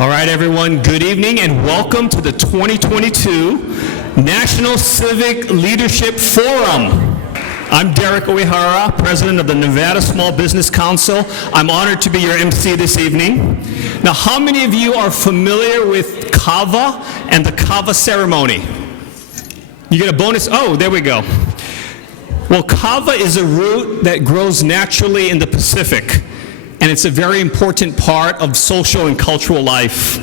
All right, everyone, good evening and welcome to the 2022 National Civic Leadership Forum. I'm Derek Uehara, President of the Nevada Small Business Council. I'm honored to be your MC this evening. Now, how many of you are familiar with kava and the kava ceremony? You get a bonus? Oh, there we go. Well, kava is a root that grows naturally in the Pacific, and it's a very important part of social and cultural life.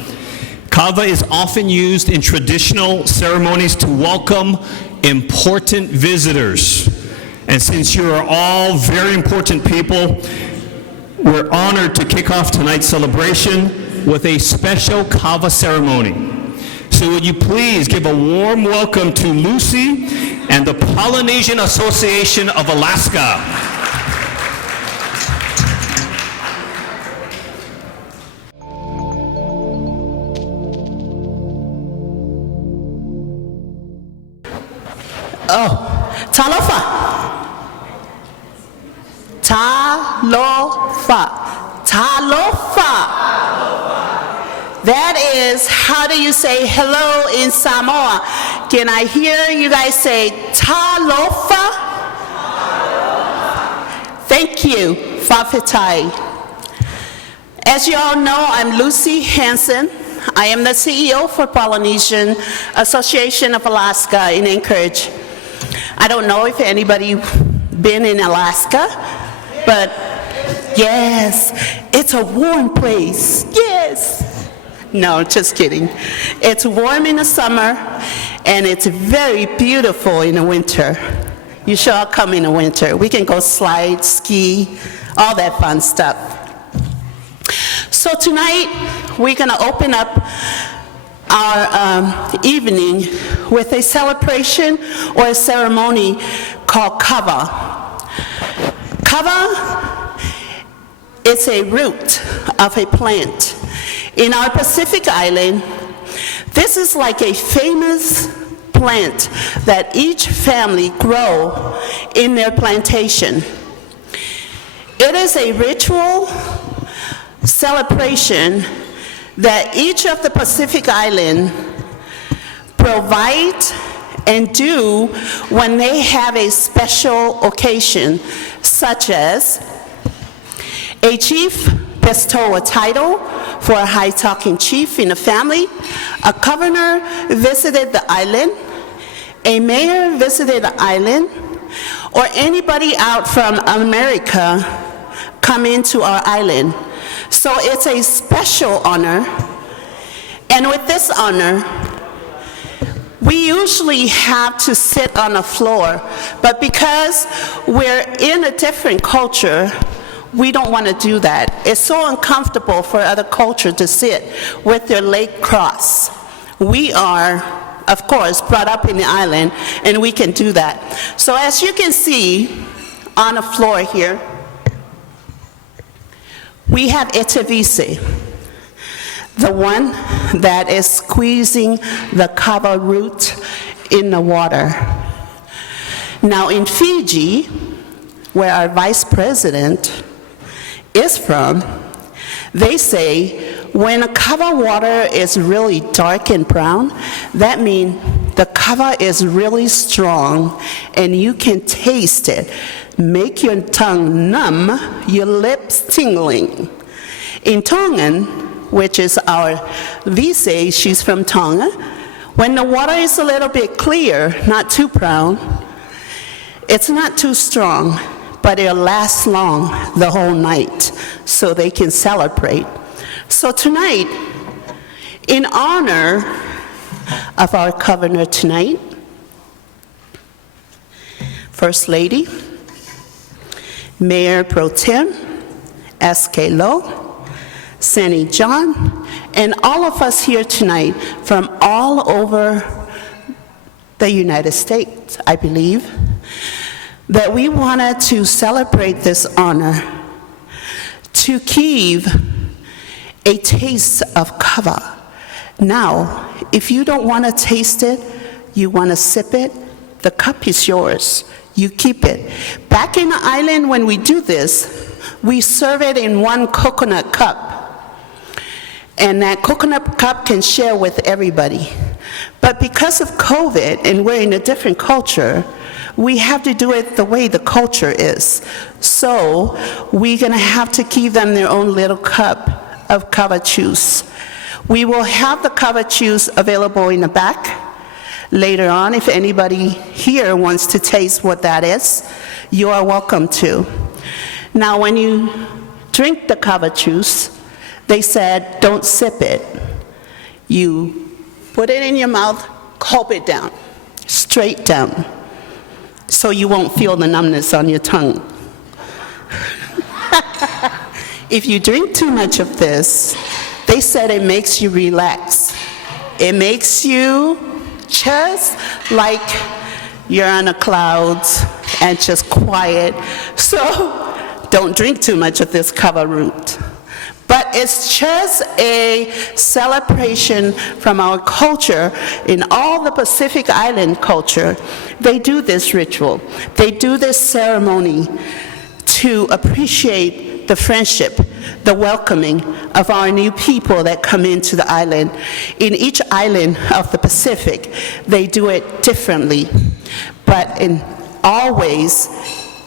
Kava is often used in traditional ceremonies to welcome important visitors. And since you are all very important people, we're honored to kick off tonight's celebration with a special kava ceremony. So would you please give a warm welcome to Lucy and the Polynesian Association of Alaska. Oh, talofa. Talofa. Talofa. That is, how do you say hello in Samoa? Can I hear you guys say talofa? Thank you, Fa'afetai. As you all know, I'm Lucy Hansen. I am the CEO for Polynesian Association of Alaska in Anchorage. I don't know if anybody been in Alaska, but yes, it's a warm place. Yes. No, just kidding. It's warm in the summer, and it's very beautiful in the winter. You should all come in the winter. We can go slide, ski, all that fun stuff. So tonight, we're going to open up our evening with a celebration or a ceremony called kava. Kava is a root of a plant. In our Pacific Island, this is like a famous plant that each family grow in their plantation. It is a ritual celebration that each of the Pacific Island provide and do when they have a special occasion, such as a chief bestow a title for a high-talking chief in the family, a governor visited the island, a mayor visited the island, or anybody out from America come into our island. So it's a special honor, and with this honor, we usually have to sit on the floor, but because we're in a different culture, we don't want to do that. It's so uncomfortable for other culture to sit with their leg crossed. We are, of course, brought up in the island, and we can do that. So as you can see on the floor here, we have etevise, the one that is squeezing the kava root in the water. Now in Fiji, where our vice president is from, they say when a kava water is really dark and brown, that means the kava is really strong and you can taste it. Make your tongue numb, your lips tingling. In Tongan, which is our Vise, she's from Tonga, when the water is a little bit clear, not too brown, it's not too strong, but it'll last long the whole night, so they can celebrate. So tonight, in honor of our governor tonight, First Lady, Mayor Pro Tem, S.K. Low, Sandy John, and all of us here tonight from all over the United States, I believe, that we wanted to celebrate this honor to give a taste of kava. Now, if you don't want to taste it, you want to sip it, the cup is yours. You keep it. Back in the island, when we do this, we serve it in one coconut cup. And that coconut cup can share with everybody. But because of COVID and we're in a different culture, we have to do it the way the culture is. So we're going to have to give them their own little cup of kava juice. We will have the kava juice available in the back later on. If anybody here wants to taste what that is, you are welcome to. Now, when you drink the kava juice, they said don't sip it. You put it in your mouth, gulp it down, straight down, so you won't feel the numbness on your tongue. If you drink too much of this, they said it makes you relax. It makes you just like you're on the clouds and just quiet. So don't drink too much of this kava root. But it's just a celebration from our culture. In all the Pacific Island culture, they do this ritual. They do this ceremony to appreciate the friendship, the welcoming of our new people that come into the island. In each island of the Pacific, they do it differently. But always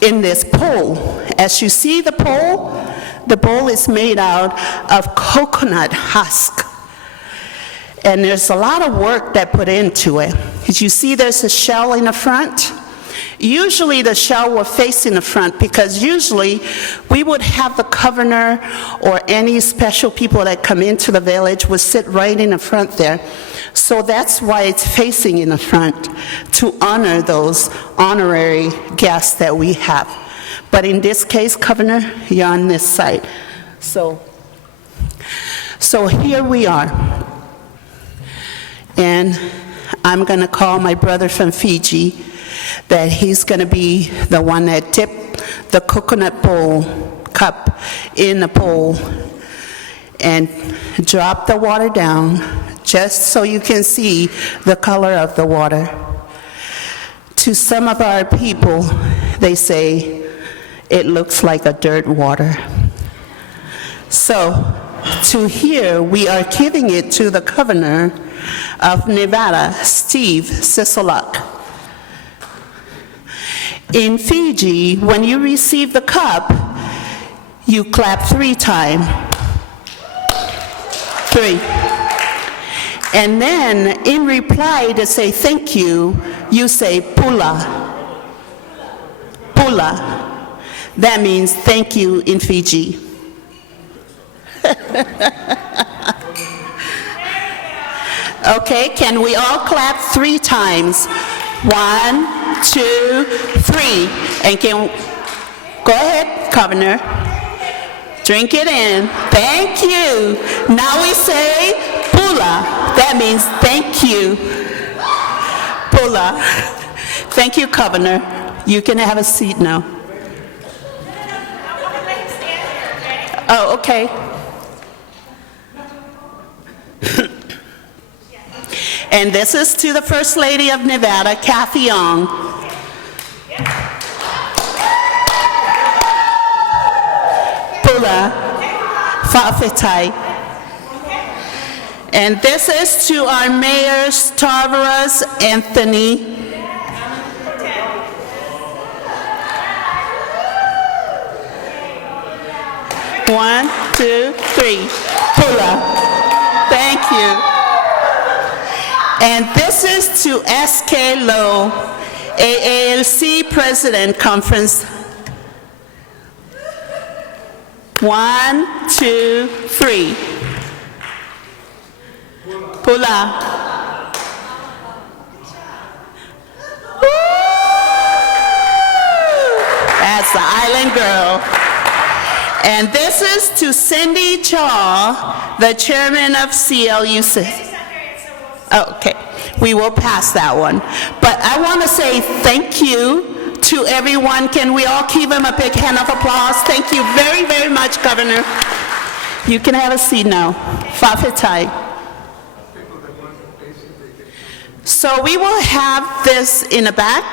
in this bowl, as you see the bowl is made out of coconut husk. And there's a lot of work that put into it. As you see, there's a shell in the front. Usually the shell will face in the front because usually we would have the governor or any special people that come into the village would sit right in the front there. So that's why it's facing in the front, to honor those honorary guests that we have. But in this case, Governor, you're on this side. So here we are. And I'm going to call my brother from Fiji, that he's going to be the one that dipped the coconut bowl cup in the bowl and drop the water down, just so you can see the color of the water. To some of our people, they say, it looks like a dirt water. So, to here, we are giving it to the governor of Nevada, Steve Sisolak. In Fiji, when you receive the cup, you clap 3 times. 3. And then, in reply to say thank you, you say pula. Pula. That means thank you in Fiji. Okay, can we all clap 3 times? 1, 2, 3. And go ahead, Governor. Drink it in. Thank you. Now we say pula. That means thank you. Pula. Thank you, Governor. You can have a seat now. Oh, okay. And this is to the First Lady of Nevada, Kathy Young. Pula Fa'afetai. And this is to our Mayor, Tavares Anthony. One, two, three. Pula. Thank you. And this is to S.K. Lowe, AALC President Conference. 1, 2, 3. Pula. Woo! That's the island girl. And this is to Cindy Chaw, the chairman of CLUC. Oh, okay, we will pass that one. But I want to say thank you to everyone. Can we all give him a big hand of applause? Thank you very, very much, Governor. You can have a seat now. Fa'afetai. So we will have this in the back.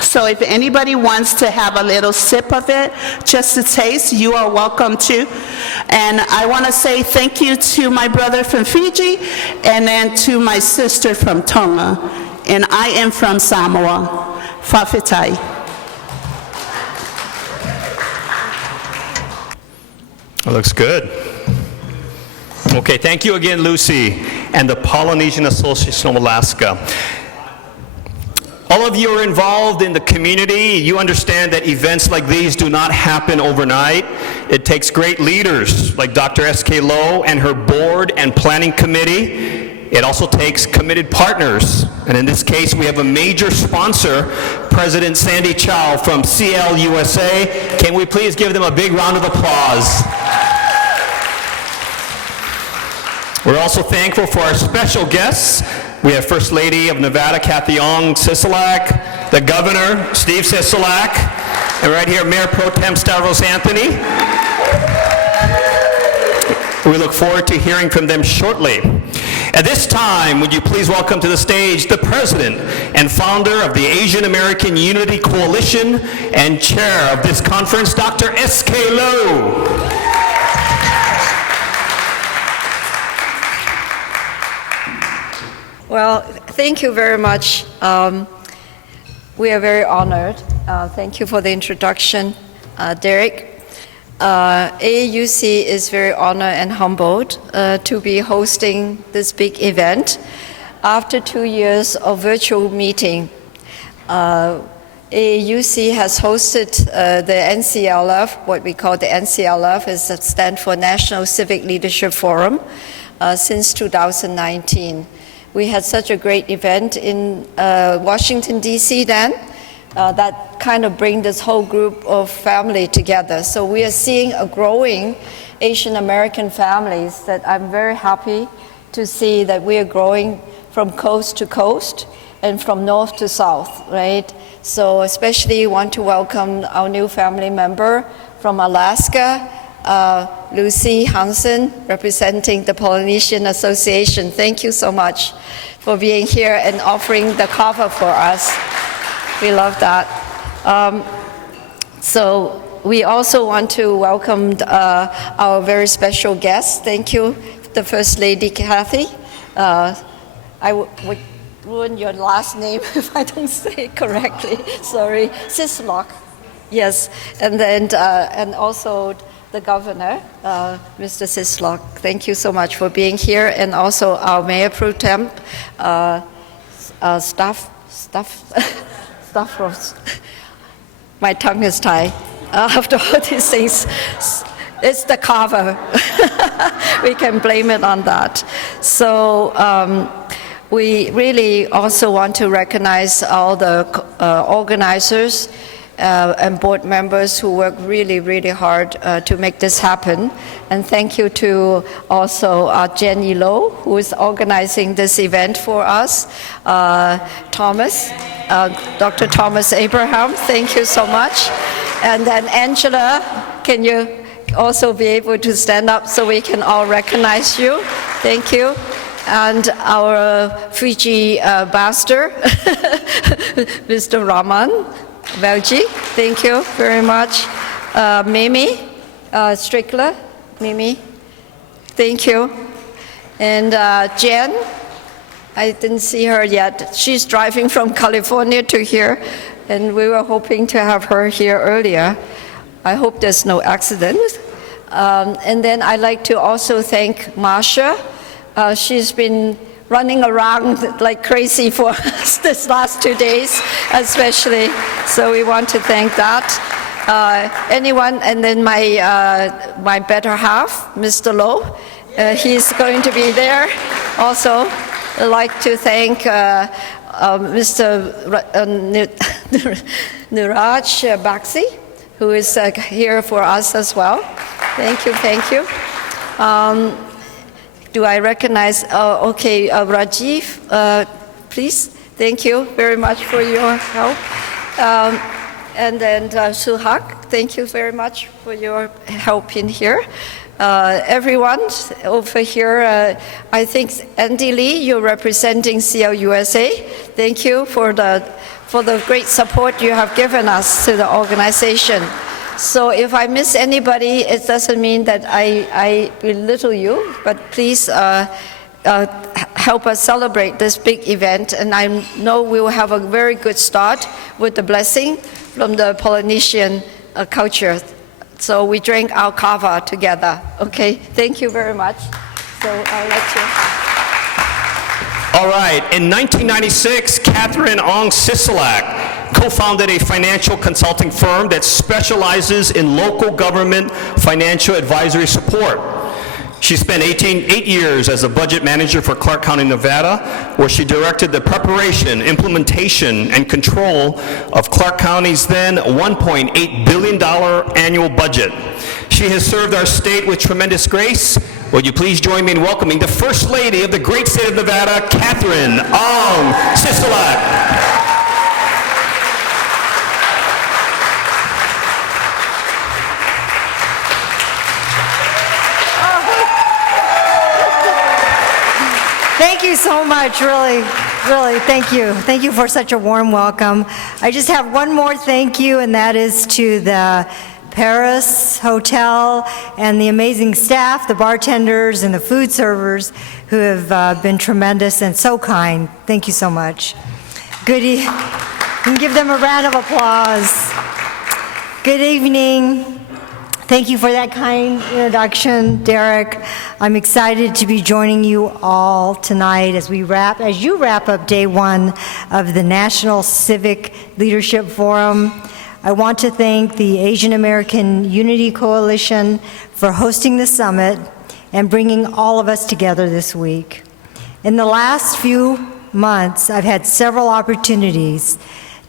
So if anybody wants to have a little sip of it, just to taste, you are welcome to. And I want to say thank you to my brother from Fiji and then to my sister from Tonga. And I am from Samoa. Whawhetai. It looks good. Okay, thank you again, Lucy, and the Polynesian Association of Alaska. All of you are involved in the community. You understand that events like these do not happen overnight. It takes great leaders like Dr. S.K. Lowe and her board and planning committee. It also takes committed partners. And in this case, we have a major sponsor, President Sandy Chow from CL USA. Can we please give them a big round of applause? We're also thankful for our special guests. We have First Lady of Nevada, Kathy Ong Sisolak, the Governor, Steve Sisolak, and right here, Mayor Pro Tem Stavros Anthony. We look forward to hearing from them shortly. At this time, would you please welcome to the stage the President and founder of the Asian American Unity Coalition and chair of this conference, Dr. S.K. Lowe. Well, thank you very much. We are very honored. Thank you for the introduction, Derek. AAUC is very honored and humbled to be hosting this big event. After 2 years of virtual meeting, AAUC has hosted the NCLF, what we call the NCLF, is that stand for National Civic Leadership Forum, since 2019. We had such a great event in Washington, D.C. then, that kind of bring this whole group of family together. So we are seeing a growing Asian American families that I'm very happy to see that we are growing from coast to coast and from north to south, right? So especially want to welcome our new family member from Alaska, Lucy Hansen, representing the Polynesian Association. Thank you so much for being here and offering the cover for us. We love that. So we also want to welcome our very special guest. Thank you, the First Lady Kathy. I would ruin your last name if I don't say it correctly. Sorry, Sisolak. Yes, and then and also the Governor, Mr. Sisolak. Thank you so much for being here, and also our Mayor Pro Tem, Stavros. My tongue is tied. After all these things, it's the cover. We can blame it on that. So we really also want to recognize all the organizers and board members who work really, really hard to make this happen. And thank you to also Jenny Lowe, who is organizing this event for us. Thomas, Dr. Thomas Abraham, thank you so much. And then Angela, can you also be able to stand up so we can all recognize you? Thank you. And our Fiji ambassador, Mr. Raman Velji, thank you very much. Mimi Strickler, Mimi, thank you. And Jen, I didn't see her yet. She's driving from California to here, and we were hoping to have her here earlier. I hope there's no accident. And then I'd like to also thank Marsha. She's been running around like crazy for us this last 2 days, especially. So we want to thank that. Anyone, and then my better half, Mr. Lowe, he's going to be there. Also, I'd like to thank Mr. Niraj Baxi, who is here for us as well. Thank you, thank you. Do I recognize, okay, Rajiv, please. Thank you very much for your help. And then Suhak, thank you very much for your help in here. Everyone over here, I think Andy Lee, you're representing CLUSA. Thank you for for the great support you have given us to the organization. So if I miss anybody, it doesn't mean that I belittle you, but please help us celebrate this big event. And I know we will have a very good start with the blessing from the Polynesian culture. So we drank our kava together. Okay, thank you very much. So I'll let you. All right, in 1996, Catherine Ong Sisolak co-founded a financial consulting firm that specializes in local government financial advisory support. She spent 8 years as a budget manager for Clark County, Nevada, where she directed the preparation, implementation, and control of Clark County's then $1.8 billion annual budget. She has served our state with tremendous grace. Would you please join me in welcoming the First Lady of the great state of Nevada, Catherine Ong Sisolak. Thank you so much, really, thank you. Thank you for such a warm welcome. I just have one more thank you, and that is to the Paris Hotel and the amazing staff, the bartenders and the food servers who have been tremendous and so kind. Thank you so much. You can give them a round of applause. Good evening. Thank you for that kind introduction, Derek. I'm excited to be joining you all tonight as you wrap up day one of the National Civic Leadership Forum. I want to thank the Asian American Unity Coalition for hosting the summit and bringing all of us together this week. In the last few months, I've had several opportunities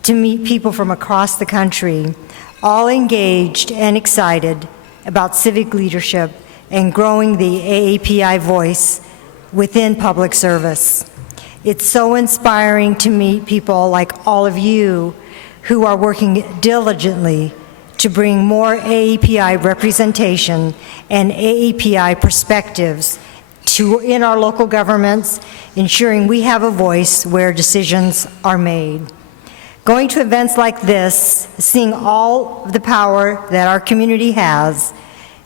to meet people from across the country, all engaged and excited about civic leadership and growing the AAPI voice within public service. It's so inspiring to meet people like all of you who are working diligently to bring more AAPI representation and AAPI perspectives in our local governments, ensuring we have a voice where decisions are made. Going to events like this, seeing all of the power that our community has,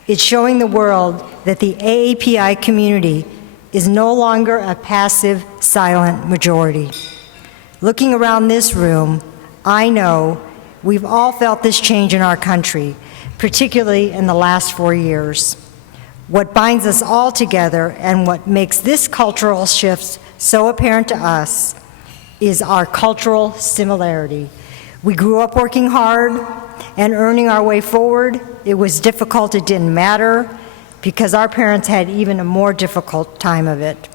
it's showing the world that the AAPI community is no longer a passive, silent majority. Looking around this room, I know we've all felt this change in our country, particularly in the last 4 years. What binds us all together and what makes this cultural shift so apparent to us is our cultural similarity. We grew up working hard and earning our way forward. It was difficult, it didn't matter, because our parents had even a more difficult time of it.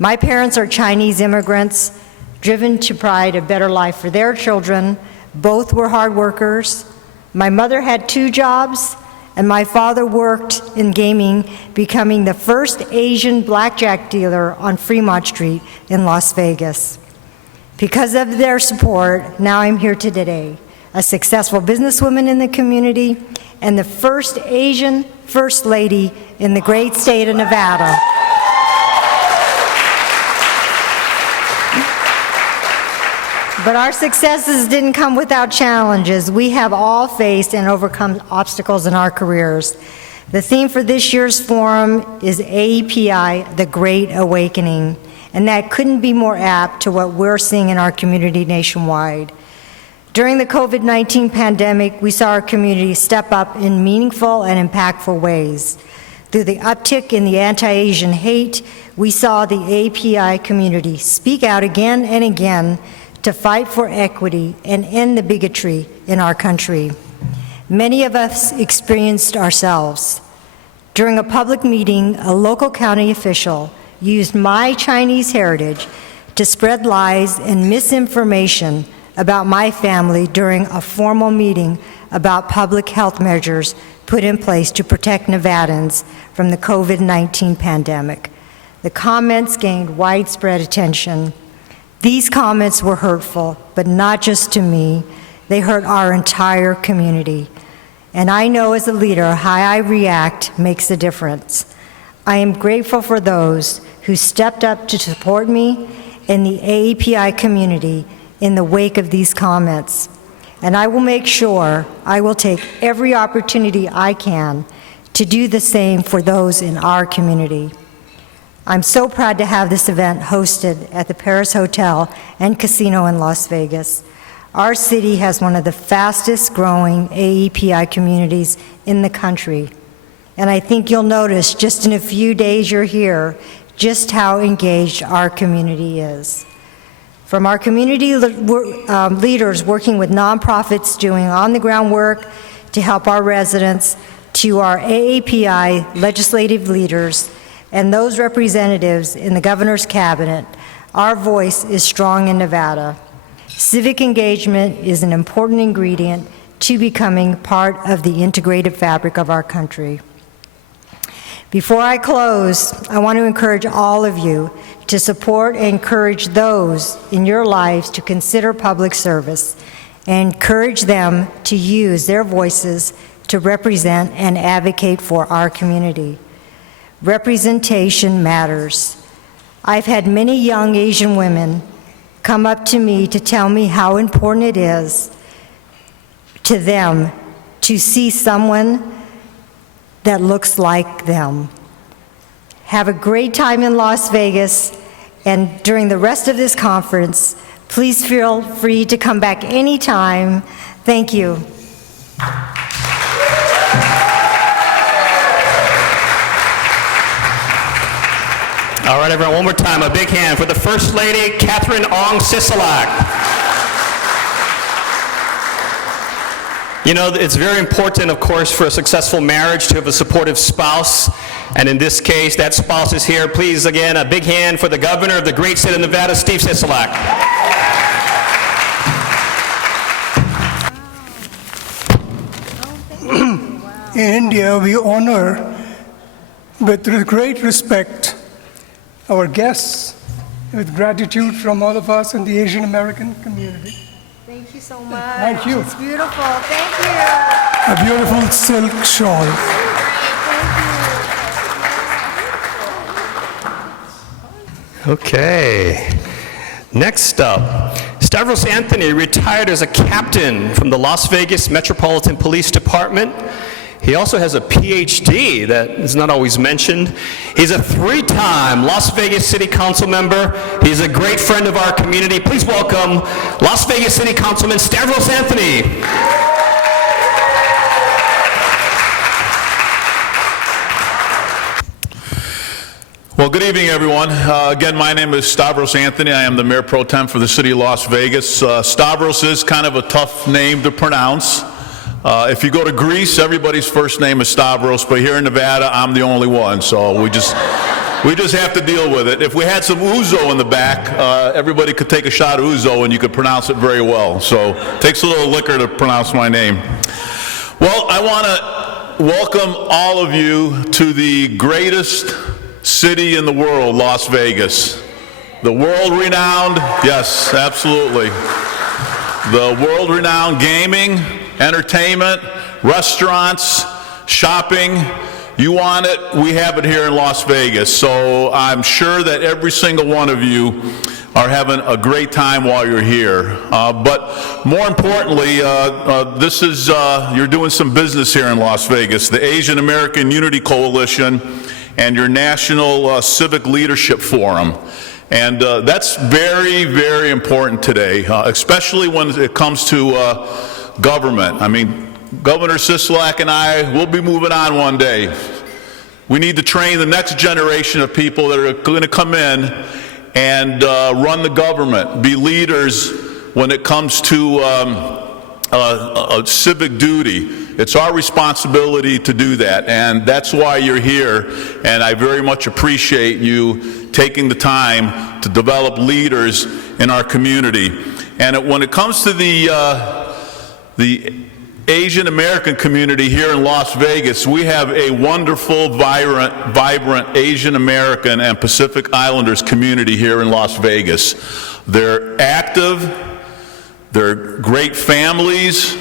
My parents are Chinese immigrants, driven to provide a better life for their children. Both were hard workers. My mother had 2 jobs, and my father worked in gaming, becoming the first Asian blackjack dealer on Fremont Street in Las Vegas. Because of their support, now I'm here today, a successful businesswoman in the community and the first Asian First Lady in the great state of Nevada. But our successes didn't come without challenges. We have all faced and overcome obstacles in our careers. The theme for this year's forum is AAPI, The Great Awakening, and that couldn't be more apt to what we're seeing in our community nationwide. During the COVID-19 pandemic, we saw our community step up in meaningful and impactful ways. Through the uptick in the anti-Asian hate, we saw the AAPI community speak out again and again to fight for equity and end the bigotry in our country. Many of us experienced ourselves. During a public meeting, a local county official used my Chinese heritage to spread lies and misinformation about my family during a formal meeting about public health measures put in place to protect Nevadans from the COVID-19 pandemic. The comments gained widespread attention. These comments were hurtful, but not just to me. They hurt our entire community. And I know as a leader, how I react makes a difference. I am grateful for those who stepped up to support me in the AAPI community in the wake of these comments. And I will make sure I will take every opportunity I can to do the same for those in our community. I'm so proud to have this event hosted at the Paris Hotel and Casino in Las Vegas. Our city has one of the fastest growing AEPI communities in the country. And I think you'll notice just in a few days you're here just how engaged our community is. From our community leaders working with nonprofits doing on-the-ground work to help our residents, to our AAPI legislative leaders, and those representatives in the governor's cabinet, our voice is strong in Nevada. Civic engagement is an important ingredient to becoming part of the integrated fabric of our country. Before I close, I want to encourage all of you to support and encourage those in your lives to consider public service and encourage them to use their voices to represent and advocate for our community. Representation matters. I've had many young Asian women come up to me to tell me how important it is to them to see someone that looks like them. Have a great time in Las Vegas, and during the rest of this conference, please feel free to come back anytime. Thank you. All right, everyone, one more time, a big hand for the First Lady, Catherine Ong Sisolak. You know, it's very important, of course, for a successful marriage to have a supportive spouse. And in this case, that spouse is here. Please, again, a big hand for the governor of the great state of Nevada, Steve Sisolak. In India, we honor with great respect our guests, with gratitude from all of us in the Asian American community. Thank you so much. Thank you. It's beautiful. Thank you. A beautiful silk shawl. Okay. Next up, Stavros Anthony retired as a captain from the Las Vegas Metropolitan Police Department. He also has a PhD that is not always mentioned. He's a 3-time Las Vegas City Council member. He's a great friend of our community. Please welcome Las Vegas City Councilman Stavros Anthony. Well, good evening, everyone. Again, my name is Stavros Anthony. I am the Mayor Pro Tem for the City of Las Vegas. Stavros is kind of a tough name to pronounce. If you go to Greece, everybody's first name is Stavros, but here in Nevada, I'm the only one, so we just have to deal with it. If we had some ouzo in the back, everybody could take a shot of ouzo and you could pronounce it very well. So it takes a little liquor to pronounce my name. Well, I want to welcome all of you to the greatest city in the world, Las Vegas. The world-renowned, yes, absolutely. The world-renowned gaming, entertainment, restaurants, shopping. You want it, we have it here in Las Vegas. So I'm sure that every single one of you are having a great time while you're here. But more importantly, this is, you're doing some business here in Las Vegas. The Asian American Unity Coalition and your National Civic Leadership Forum. And that's very, very important today, especially when it comes to government. I mean, Governor Sisolak and I will be moving on one day. We need to train the next generation of people that are going to come in and run the government, be leaders when it comes to civic duty. It's our responsibility to do that, and that's why you're here, and I very much appreciate you taking the time to develop leaders in our community. And when it comes to the Asian American community here in Las Vegas, we have a wonderful, vibrant Asian American and Pacific Islanders community here in Las Vegas. They're active, they're great families,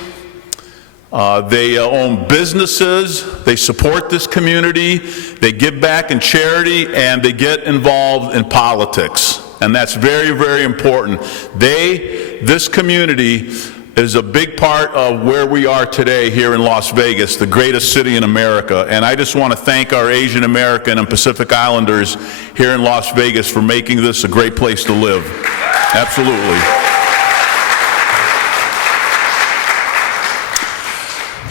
they own businesses, they support this community, they give back in charity, and they get involved in politics. And that's very, very important. They this community is a big part of where we are today here in Las Vegas, the greatest city in America. And I just want to thank our Asian American and Pacific Islanders here in Las Vegas for making this a great place to live. Absolutely.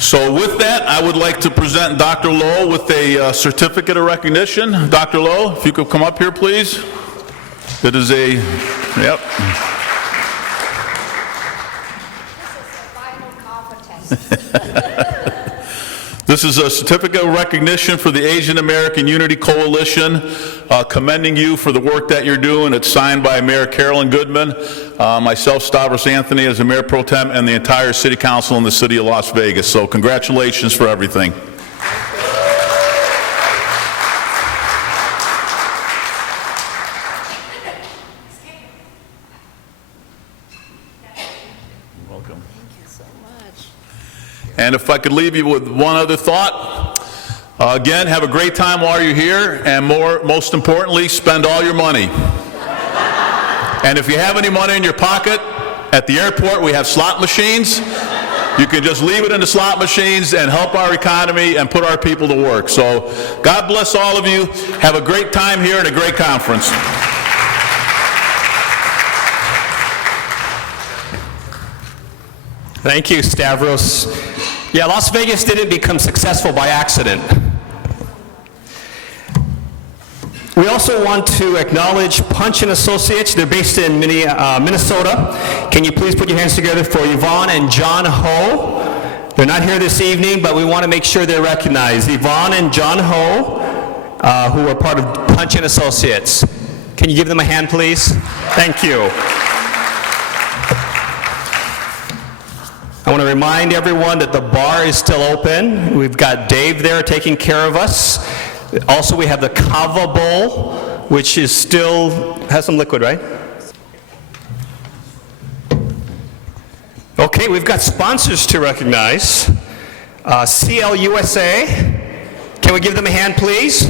So with that, I would like to present Dr. Lowe with a certificate of recognition. Dr. Lowe, if you could come up here, please. It is a, yep. This is a certificate of recognition for the Asian American Unity Coalition, commending you for the work that you're doing. It's signed by Mayor Carolyn Goodman, myself, Stavros Anthony, as the Mayor Pro Tem, and the entire City Council in the City of Las Vegas. So congratulations for everything. Welcome. Thank you so much. And if I could leave you with one other thought, again, have a great time while you're here, and most importantly, spend all your money. And if you have any money in your pocket, at the airport we have slot machines. You can just leave it in the slot machines and help our economy and put our people to work. So God bless all of you. Have a great time here and a great conference. Thank you, Stavros. Yeah, Las Vegas didn't become successful by accident. We also want to acknowledge Punch & Associates. They're based in Minnesota. Can you please put your hands together for Yvonne and John Ho? They're not here this evening, but we want to make sure they're recognized. Yvonne and John Ho, who are part of Punch & Associates. Can you give them a hand, please? Thank you. I want to remind everyone that the bar is still open. We've got Dave there taking care of us. Also, we have the Kava Bowl, which is still, has some liquid, right? Okay, we've got sponsors to recognize. CL USA. Can we give them a hand, please?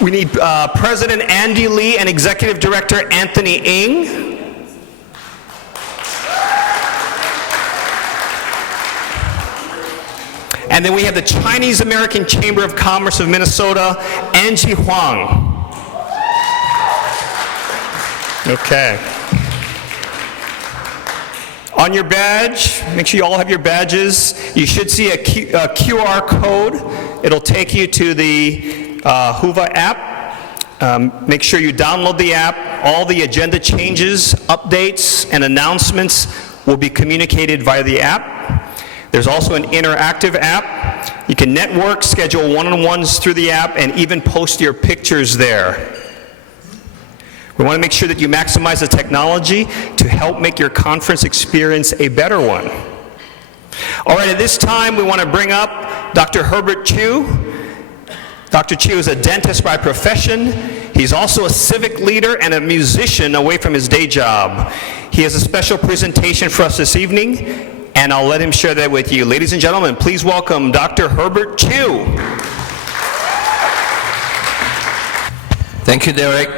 We need President Andy Lee and Executive Director Anthony Ng. And then we have the Chinese American Chamber of Commerce of Minnesota, Angie Huang. Okay. On your badge, make sure you all have your badges. You should see a QR code. It'll take you to the Huva app. Make sure you download the app. All the agenda changes, updates, and announcements will be communicated via the app. There's also an interactive app. You can network, schedule one-on-ones through the app, and even post your pictures there. We want to make sure that you maximize the technology to help make your conference experience a better one. All right, at this time, we want to bring up Dr. Herbert Chu. Dr. Chu is a dentist by profession. He's also a civic leader and a musician away from his day job. He has a special presentation for us this evening, and I'll let him share that with you. Ladies and gentlemen, please welcome Dr. Herbert Chu. Thank you, Derek.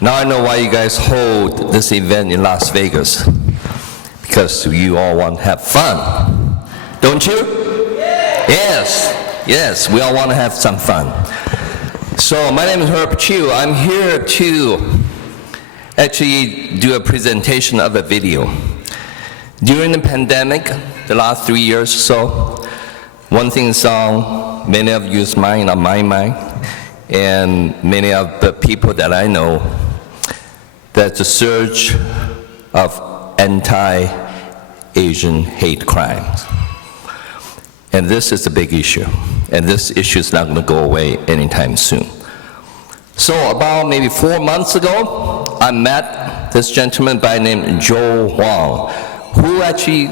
Now I know why you guys hold this event in Las Vegas. Because you all want to have fun. Don't you? Yes, we all want to have some fun. So my name is Herbert Chu. I'm here to actually do a presentation of a video. During the pandemic, the last 3 years or so, one thing is on many of you's mind, on my mind, and many of the people that I know, that's a surge of anti-Asian hate crimes. And this is a big issue, and this issue is not going to go away anytime soon. So about maybe 4 months ago, I met this gentleman by the name Joe Huang, who actually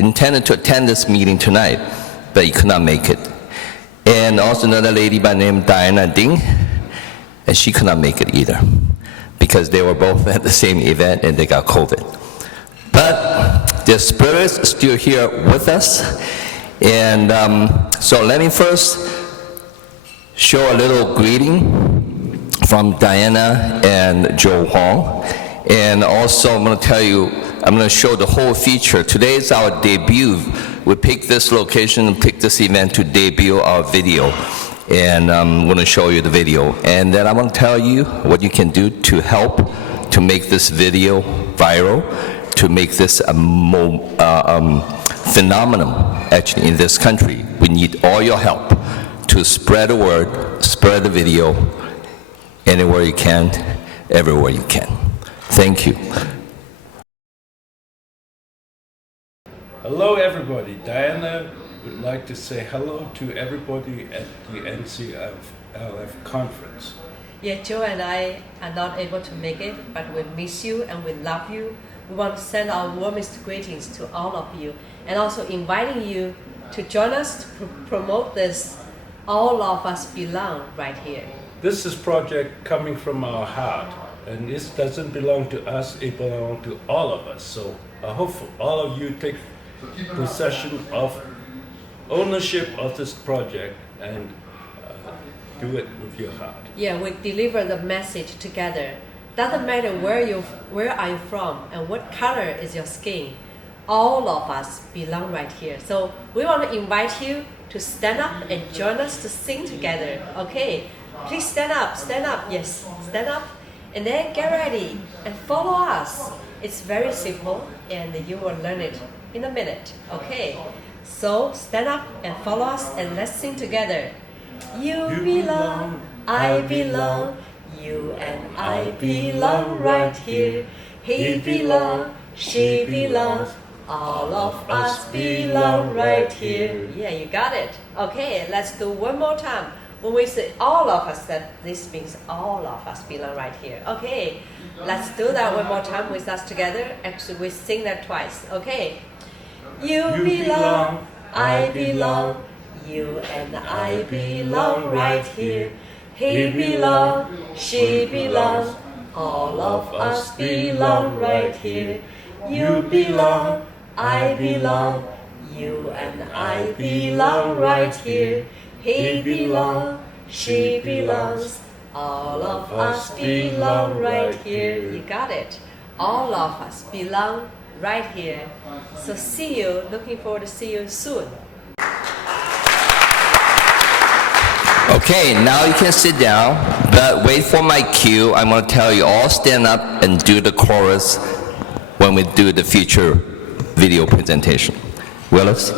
intended to attend this meeting tonight, but he could not make it. And also another lady by the name Diana Ding, and she could not make it either, because they were both at the same event and they got COVID. But their spirits are still here with us. And so let me first show a little greeting from Diana and Joe Huang. And also, I'm going to tell you, I'm going to show the whole feature. Today is our debut. We picked this location and picked this event to debut our video. And I'm going to show you the video. And then I'm going to tell you what you can do to help to make this video viral, to make this a phenomenon actually in this country. We need all your help to spread the word, spread the video anywhere you can, everywhere you can. Thank you. Hello everybody. Diana would like to say hello to everybody at the NCLF conference. Yeah, Joe and I are not able to make it, but we miss you and we love you. We want to send our warmest greetings to all of you and also inviting you to join us to promote this All of Us Belong right here. This is a project coming from our heart, and this doesn't belong to us, it belongs to all of us. So I hope all of you take possession of ownership of this project and do it with your heart. Yeah, we deliver the message together. Doesn't matter where are you from and what color is your skin. All of us belong right here. So we want to invite you to stand up and join us to sing together. Okay, please stand up, yes, stand up. And then get ready and follow us. It's very simple and you will learn it in a minute, okay? So stand up and follow us and let's sing together. You belong, I belong, you and I belong right here. He belongs, she belongs, all of us belong right here. Yeah, you got it. Okay, let's do one more time. When we say all of us, that this means all of us belong right here. Okay, let's do that one more time with us together. Actually, we sing that twice. Okay. You belong, I belong, you and I belong right here. He belongs, she belongs, all of us belong right here. You belong, I belong, you and I belong right here. He belongs, she belongs, all of us belong right here. You got it. All of us belong right here. So see you, looking forward to see you soon. Okay, now you can sit down, but wait for my cue. I'm going to tell you all stand up and do the chorus when we do the future video presentation. Willis?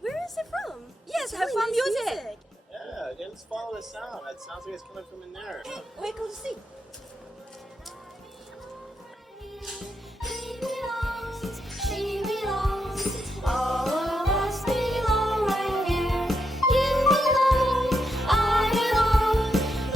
Where is it from? Yes, It's have really fun nice music. Yeah, let's follow the sound. It sounds like it's coming from in there. Hey, wait, go to see. He belongs, she belongs, all of us belong right here. You belong, I belong,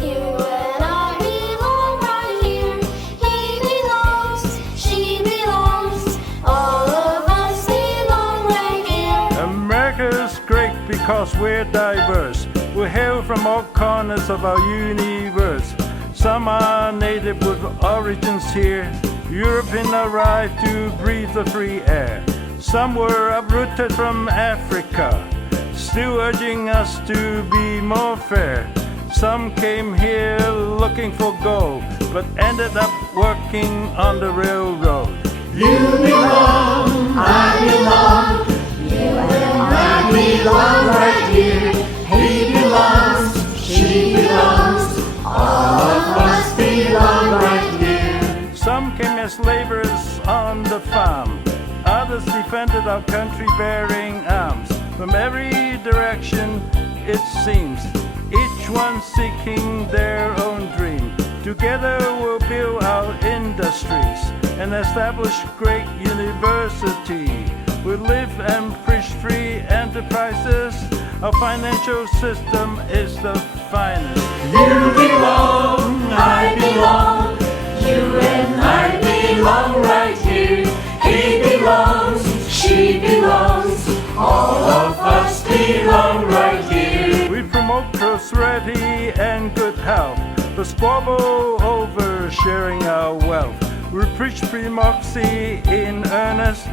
you and I belong right here. He belongs, she belongs, all of us belong right here. America's great because we're diverse. We hail from all corners of our universe. Some are native with origins here. European arrived to breathe the free air. Some were uprooted from Africa, still urging us to be more fair. Some came here looking for gold, but ended up working on the railroad. You belong, I belong, you and I belong right here. He belongs, she belongs, all of us belong right here. Some came as laborers on the farm. Others defended our country bearing arms. From every direction it seems, each one seeking their own dream. Together we'll build our industries and establish great university. We live and preach free enterprises. Our financial system is the finest. You belong, I belong, you and I belong right here. He belongs, she belongs, all of us belong right here. We promote prosperity and good health, but squabble over sharing our wealth. We preach democracy in earnest,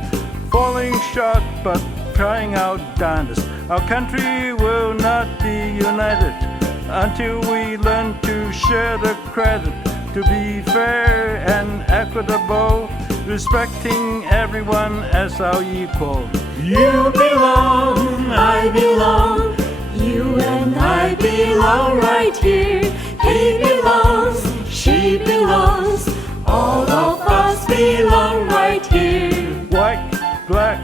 falling short but trying our darndest. Our country will not be united until we learn to share the credit, to be fair and equitable, respecting everyone as our equal. You belong, I belong, you and I belong right here. He belongs, she belongs, all of us belong right here. White, black,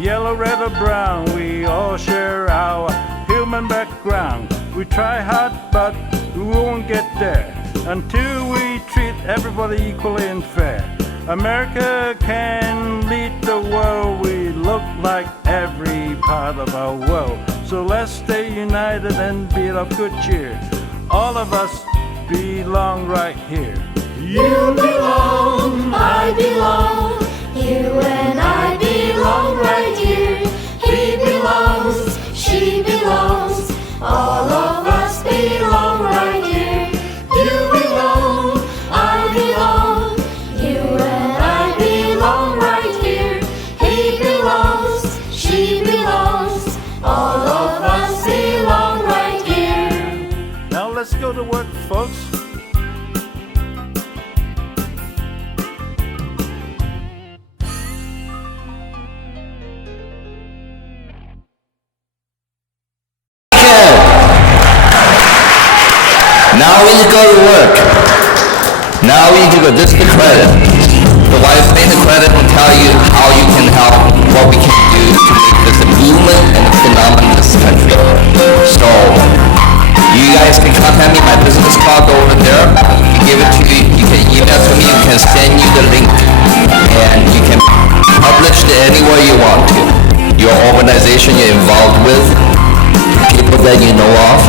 yellow, red or brown, we all share our human background. We try hard but we won't get there until we treat everybody equally and fair. America can lead the world, we look like every part of our world. So let's stay united and be of good cheer. All of us belong right here. You belong, I belong, you and I belong right here. He belongs, she belongs, all of us belong right here. You belong, I belong, you and I belong right here. He belongs, she belongs, all of us belong right here. Now let's go to work, folks. Now we go to work. Now we do this is the credit. The wife made the credit and tell you how you can help, what we can do to make this a movement and a phenomenon in this country. So you guys can contact me. My business card over there. You give it to you. You can email to me. You can send you the link, and you can publish it anywhere you want to. Your organization you're involved with, people that you know of,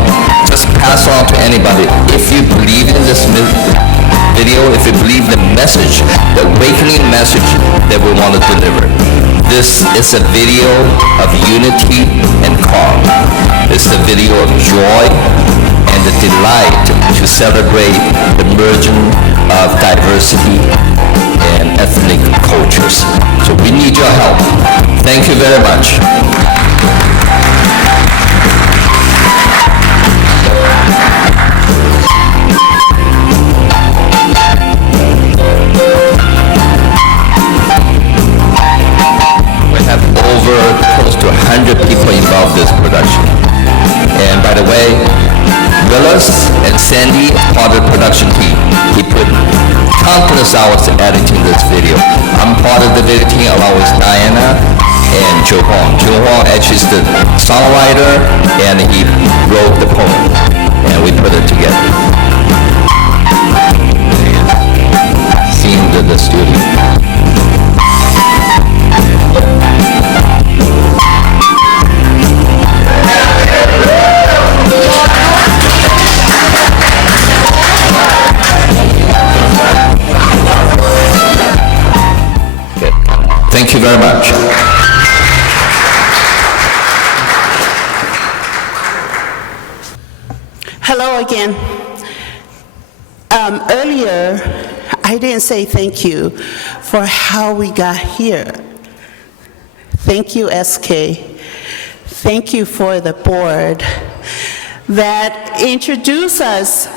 just pass on to anybody. If you believe in this video, if you believe the message, the awakening message that we want to deliver. This is a video of unity and calm. It's a video of joy and the delight to celebrate the merging of diversity and ethnic cultures. So we need your help. Thank you very much. Close to 100 people involved in this production. And by the way, Willis and Sandy are part of the production team. He put countless hours in editing this video. I'm part of the video team along with Diana and Joe Huang. Joe Huang actually is the songwriter and he wrote the poem. And we put it together. Scene in the studio. Thank you very much. Hello again. Earlier, I didn't say thank you for how we got here. Thank you, SK. Thank you for the board that introduced us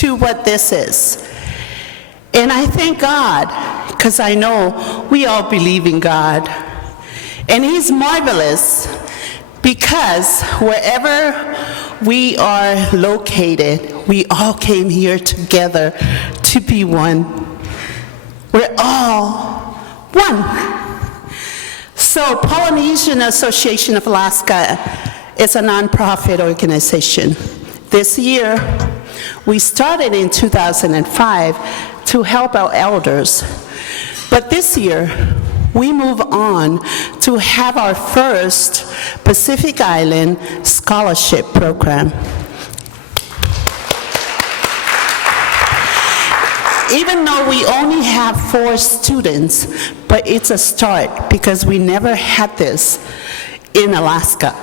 to what this is. And I thank God, because I know we all believe in God. And He's marvelous, because wherever we are located, we all came here together to be one. We're all one. So Polynesian Association of Alaska is a nonprofit organization. This year, we started in 2005 to help our elders. But this year, we move on to have our first Pacific Island Scholarship Program. Even though we only have 4 students, but it's a start because we never had this in Alaska.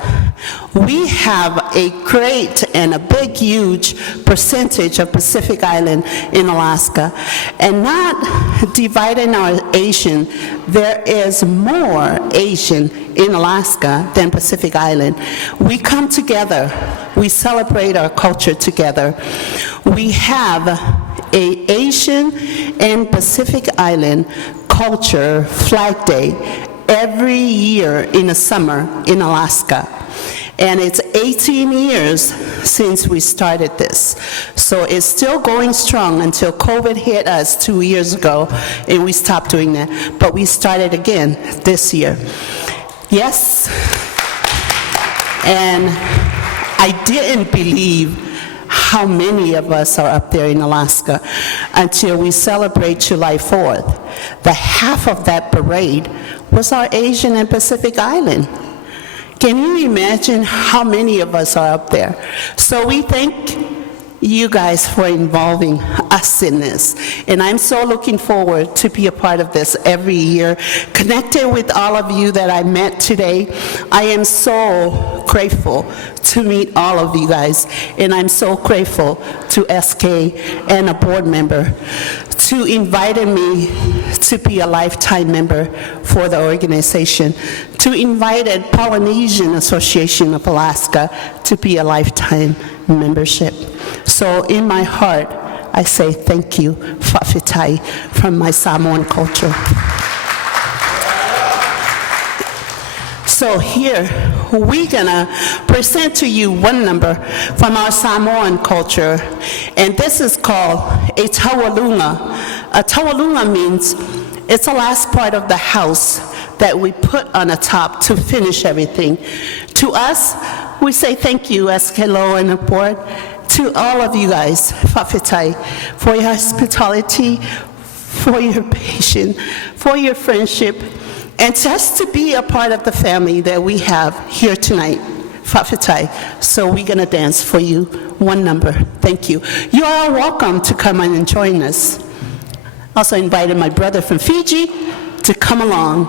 We have a great and a big, huge percentage of Pacific Island in Alaska. And not dividing our Asian, there is more Asian in Alaska than Pacific Island. We come together, we celebrate our culture together. We have a Asian and Pacific Island culture flag day every year in the summer in Alaska. And it's 18 years since we started this. So it's still going strong until COVID hit us 2 years ago, and we stopped doing that. But we started again this year. Yes. And I didn't believe how many of us are up there in Alaska until we celebrate July 4th. The half of that parade was our Asian and Pacific Island. Can you imagine how many of us are up there? So we thank you guys for involving us in this. And I'm so looking forward to be a part of this every year. Connected with all of you that I met today, I am so grateful to meet all of you guys. And I'm so grateful to SK and a board member to inviting me to be a lifetime member for the organization, to invited Polynesian Association of Alaska to be a lifetime membership. So in my heart, I say thank you, Whawhitai, from my Samoan culture. So here, we're gonna present to you one number from our Samoan culture, and this is called a tawalunga. A tawalunga means it's the last part of the house that we put on the top to finish everything. To us, we say thank you, SKLO and the board, to all of you guys, Whawhitai, for your hospitality, for your patience, for your friendship, and just to be a part of the family that we have here tonight, Whawhitai. So we're gonna dance for you, one number. Thank you. You are all welcome to come and join us. Also invited my brother from Fiji to come along.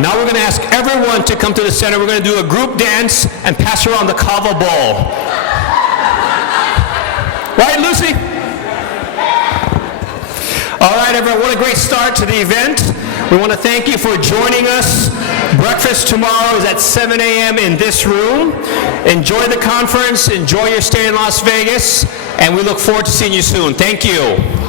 Now we're going to ask everyone to come to the center. We're going to do a group dance and pass around the kava ball. Right, Lucy? All right, everyone, what a great start to the event. We want to thank you for joining us. Breakfast tomorrow is at 7 a.m. in this room. Enjoy the conference, enjoy your stay in Las Vegas, and we look forward to seeing you soon. Thank you.